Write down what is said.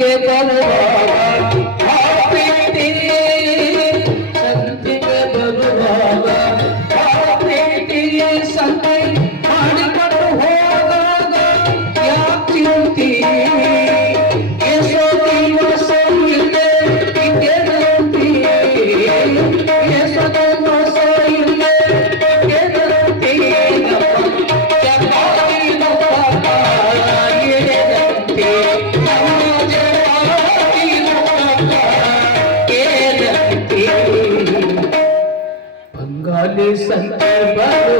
گه تنهه संकल्प